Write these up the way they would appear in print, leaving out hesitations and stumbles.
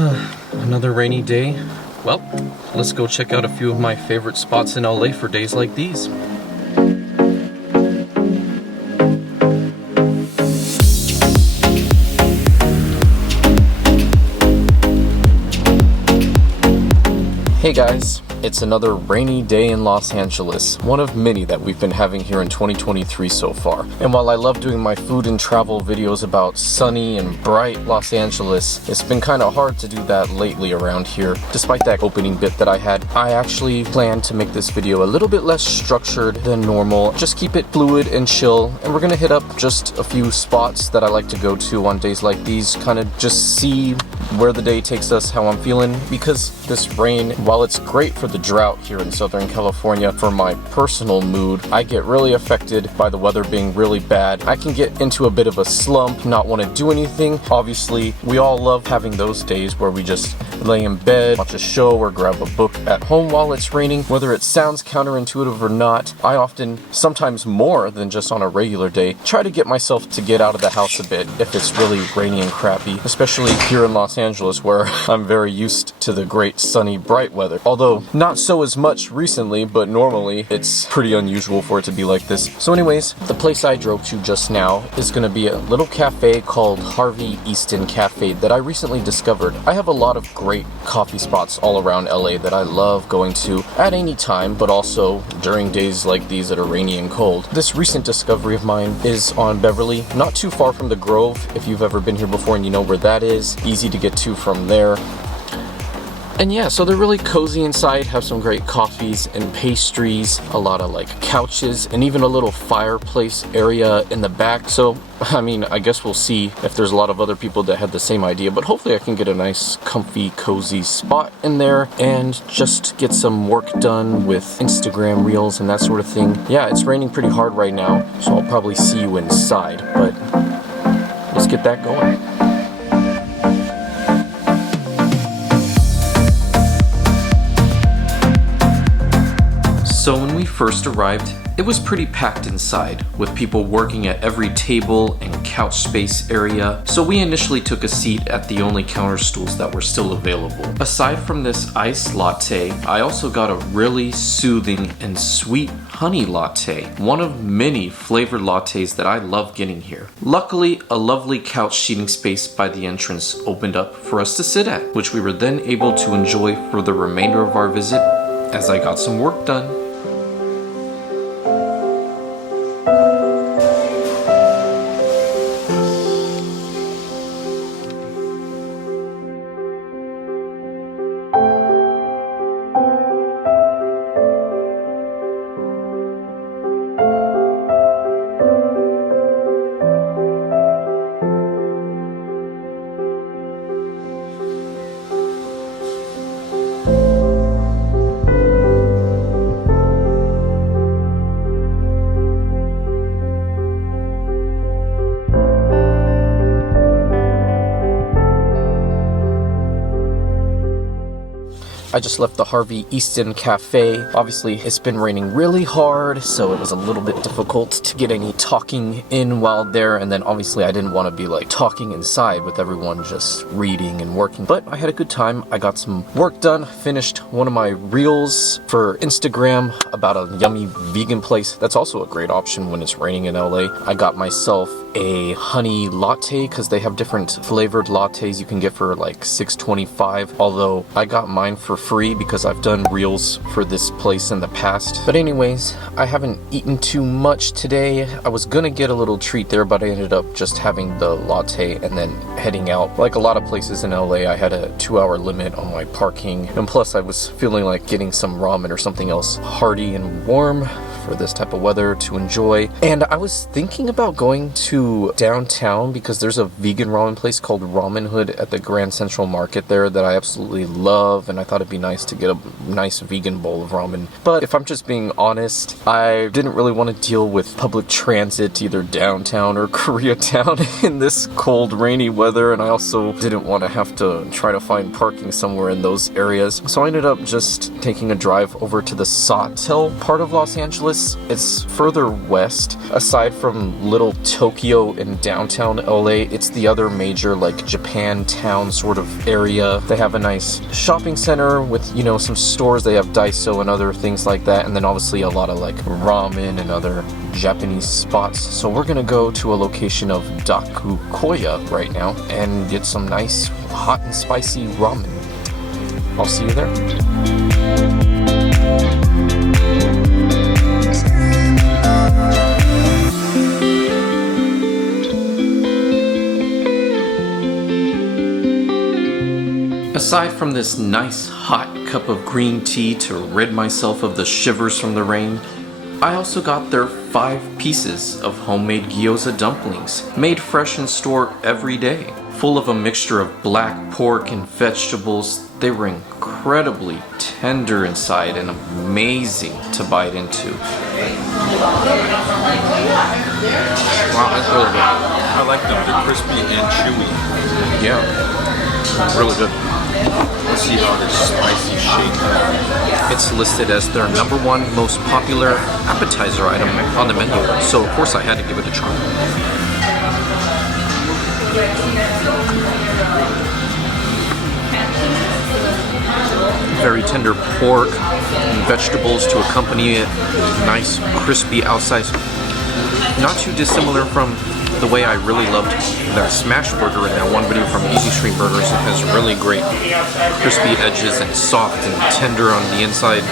Another rainy day. Well, let's go check out a few of my favorite spots in LA for days like these. Hey guys, it's another rainy day in Los Angeles, one of many that we've been having here in 2023 so far. And while I love doing my food and travel videos about sunny and bright Los Angeles, it's been kind of hard to do that lately around here. Despite that opening bit that I had, I actually planned to make this video a little bit less structured than normal, just keep it fluid and chill, and we're gonna hit up just a few spots that I like to go to on days like these, kind of just see where the day takes us, how I'm feeling, because this rain, while it's great for the drought here in Southern California, for my personal mood, I get really affected by the weather being really bad. I can get into a bit of a slump, not want to do anything. Obviously, we all love having those days where we just lay in bed, watch a show, or grab a book at home while it's raining. Whether it sounds counterintuitive or not, I often, sometimes more than just on a regular day, try to get myself to get out of the house a bit if it's really rainy and crappy, especially here in Los Angeles where I'm very used to the great sunny, bright weather. Although, not so as much recently, but normally it's pretty unusual for it to be like this. So anyways, the place I drove to just now is going to be a little cafe called Harvey Easton Cafe that I recently discovered. I have a lot of great coffee spots all around LA that I love going to at any time, but also during days like these that are rainy and cold. This recent discovery of mine is on Beverly, not too far from the Grove. If you've ever been here before and you know where that is, easy to get to from there. And yeah, so they're really cozy inside, have some great coffees and pastries, a lot of like couches, and even a little fireplace area in the back. So, I mean, I guess we'll see if there's a lot of other people that had the same idea, but hopefully I can get a nice, comfy, cozy spot in there and just get some work done with Instagram reels and that sort of thing. Yeah, it's raining pretty hard right now, so I'll probably see you inside, but let's get that going. So when we first arrived, it was pretty packed inside, with people working at every table and couch space area, so we initially took a seat at the only counter stools that were still available. Aside from this iced latte, I also got a really soothing and sweet honey latte, one of many flavored lattes that I love getting here. Luckily, a lovely couch seating space by the entrance opened up for us to sit at, which we were then able to enjoy for the remainder of our visit as I got some work done. I just left the Harvey Easton Cafe. Obviously, it's been raining really hard, so it was a little bit difficult to get any talking in while there, and then obviously I didn't want to be like talking inside with everyone just reading and working, but I had a good time. I got some work done, finished one of my reels for Instagram about a yummy vegan place. That's also a great option when it's raining in LA. I got myself a honey latte because they have different flavored lattes you can get for like $6.25, although I got mine for free because I've done reels for this place in the past. But anyways, I haven't eaten too much today. I was gonna get a little treat there, but I ended up just having the latte and then heading out. Like a lot of places in LA, I had a 2-hour limit on my parking, and plus I was feeling like getting some ramen or something else hearty and warm for this type of weather to enjoy. And I was thinking about going to downtown because there's a vegan ramen place called Ramen Hood at the Grand Central Market there that I absolutely love, and I thought it'd be nice to get a nice vegan bowl of ramen. But if I'm just being honest, I didn't really want to deal with public transit either downtown or Koreatown in this cold, rainy weather, and I also didn't want to have to try to find parking somewhere in those areas. So I ended up just taking a drive over to the Sawtelle part of Los Angeles Angeles, it's further west. Aside from little Tokyo and downtown LA, it's the other major like Japan town sort of area. They have a nice shopping center with, you know, some stores. They have Daiso and other things like that, and then obviously a lot of like ramen and other Japanese spots. So we're gonna go to a location of Daikokuya right now and get some nice hot and spicy ramen. I'll see you there. Aside from this nice hot cup of green tea to rid myself of the shivers from the rain, I also got their 5 pieces of homemade gyoza dumplings, made fresh in store every day. Full of a mixture of black pork and vegetables, they were incredibly tender inside and amazing to bite into. Wow, that's really good. I like them. They're crispy and chewy. Yeah, really good. Let's see how this spicy shake. It's listed as their #1 most popular appetizer item on the menu, so of course I had to give it a try. Very tender pork and vegetables to accompany it. Nice crispy outside. Not too dissimilar from the way I really loved that smash burger in that one video from Easy Street Burgers. It has really great crispy edges and soft and tender on the inside.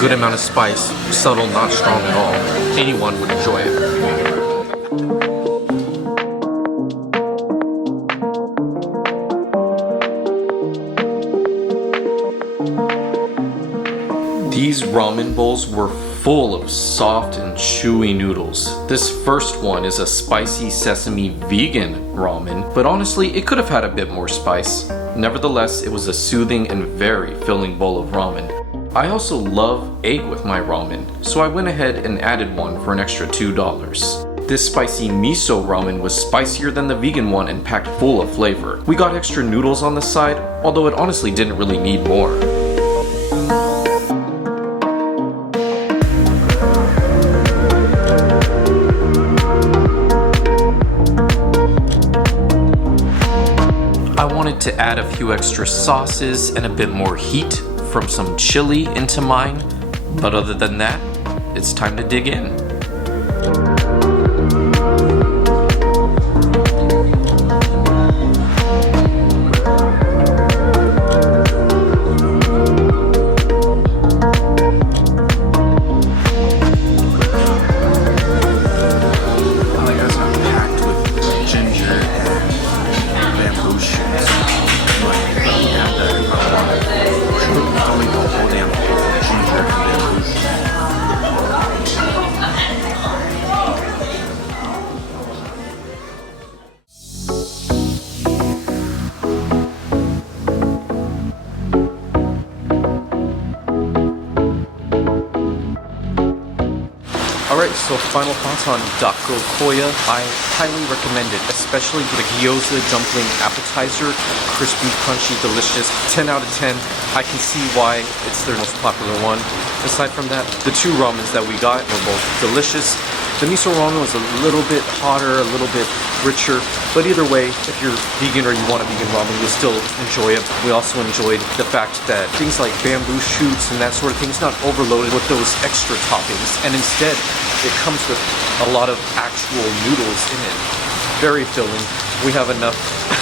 Good amount of spice, subtle, not strong at all. Anyone would enjoy it. These ramen bowls were full of soft and chewy noodles. This first one is a spicy sesame vegan ramen, but honestly, it could have had a bit more spice. Nevertheless, it was a soothing and very filling bowl of ramen. I also love egg with my ramen, so I went ahead and added one for an extra $2. This spicy miso ramen was spicier than the vegan one and packed full of flavor. We got extra noodles on the side, although it honestly didn't really need more. I wanted to add a few extra sauces and a bit more heat from some chili into mine, but other than that, it's time to dig in. Alright, so final thoughts on Daikokuya. I highly recommend it, especially the gyoza dumpling appetizer. Crispy, crunchy, delicious. 10 out of 10. I can see why it's their most popular one. Aside from that, the 2 ramens that we got were both delicious. The miso ramen was a little bit hotter, a little bit richer, but either way, if you're vegan or you want a vegan ramen, you'll still enjoy it. We also enjoyed the fact that things like bamboo shoots and that sort of thing is not overloaded with those extra toppings, and instead it comes with a lot of actual noodles in it. Very filling. We have enough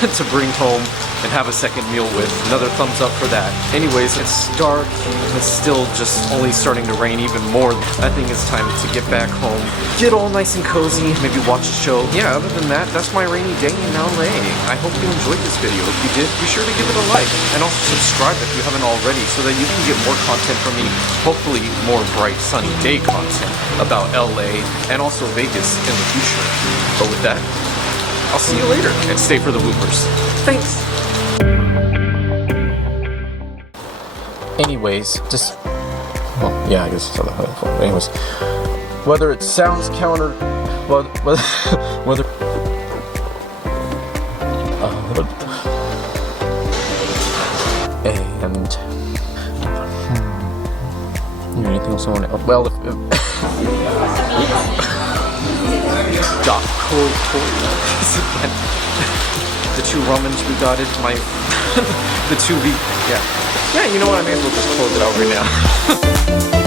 to bring home and have a second meal with. Another thumbs up for that. Anyways, it's dark. It's still just only starting to rain even more. I think it's time to get back home, get all nice and cozy, maybe watch a show. Yeah, other than that, that's my rainy day in LA. I hope you enjoyed this video. If you did, be sure to give it a like and also subscribe if you haven't already so that you can get more content from me, hopefully more bright sunny day content about LA and also Vegas in the future. But with that, I'll see you later and stay for the bloopers. Thanks. Anyways, just, well, yeah, I guess it's on the phone. Anyways, whether it sounds whether and anything anything else I want to... Well, if the 2 ramens we got is my... the 2 week... Yeah. Yeah, you know what? I may as well just close it out right now.